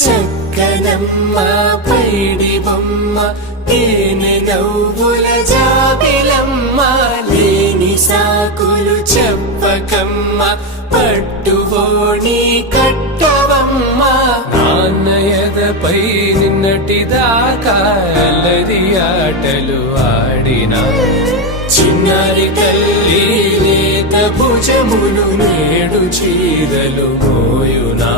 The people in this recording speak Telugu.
చక్కనమ్మ పైడి బొమ్మ తేనె నవ్వుల జాబిలమ్మ లేని సాకులు చెప్పకమ్మ పట్టువోణి కట్టవమ్మ నాన్నయదపై నిన్నటిదాకా అల్లరి ఆటలు ఆడినా చిన్నారి తల్లి లేత భుజములు నేడు చీరలు మోయునా